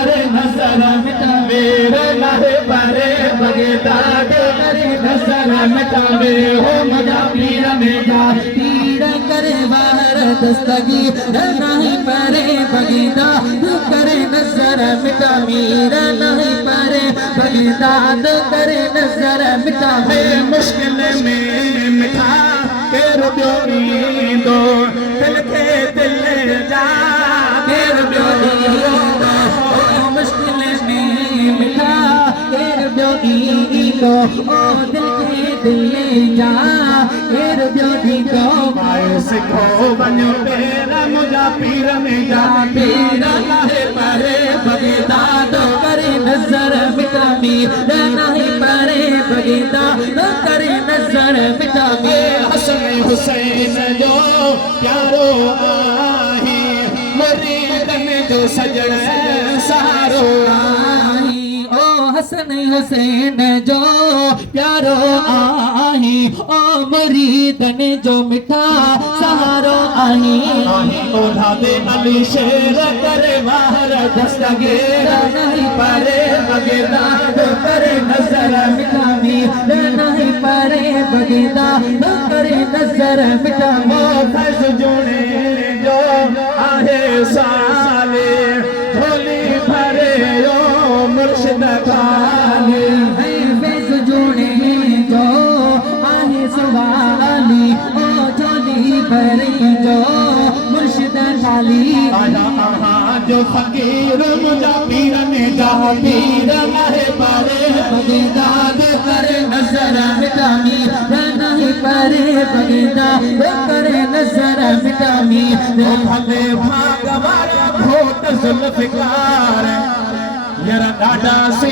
करे नजर मिटावे नाहे पारे बगदाद करे नजर मिटावे हो मजा पीर में जा पीर करे बाहर दस्तगीर नहीं पारे बगदाद करे नजर मिटावीर नहीं पारे बगदाद करे नजर मिटावे मुश्किल में मिठा के रुबियो दो दिल के दिल जा के रुबियो दो मुश्किल में मिठा के रुबियो दो दिल के दिल जा के रुबियो दो माए सिखो बनो तेरा मुझा पीर में जा पीर लाहे पारे बगदाद करे नजर मिटावी नहीं पारे बगदाद करे नजर मिटावी हसन हुसैन जो प्यारो आही मुरीद में जो सजन सारो आही ओ हसन हुसैन जो प्यारो आही ओ मुरीद ने जो मिठा सहारो आही ओढ़ा दे अली शेर करे बाहर दस्तगीर नहीं पारे बगदाद करे नजर मिटावी नहीं पारे बगदाद करे नजर मिटावी फैज जोड़े जो आहे साले झोली भरे यो मुर्शिद काले फैज जोड़े जो आहे सवाली ओ झोली भरे जो मुर्शिद काली जो फकीर मुझा पीर में जा पीर नहीं पारे बगदाद करे नजर मिटावी नहीं पारे बगदाद करे नजर मिटावी भले भाग वाला भोट जुल्फकार यार डाडा सी